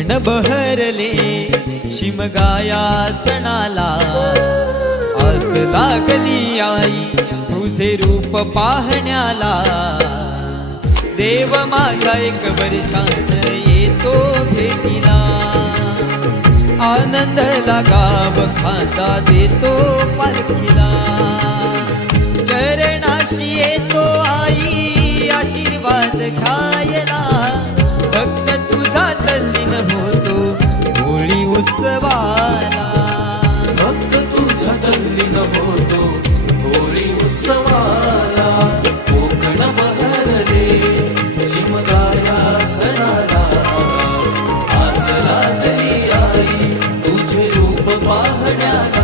कोकण बहरले शिमगाया सणाला, आस लागली आई तुझे रूप पाहण्याला। देव माझा एक वर्षान येतो भेटीला, आनंद गाव खांदा देतो पालखीला। चरणाशी येतो आई आशीर्वाद घ्यायला, भक्त तुझा तल्लीन होतो होळी उत्सवाला। भक्त तुझा तल्लीन होतो होळी उत्सवाला। कोकण बहरले शिमगाया सणाला, आस लागली आई तुझे रूप पाहण्याला।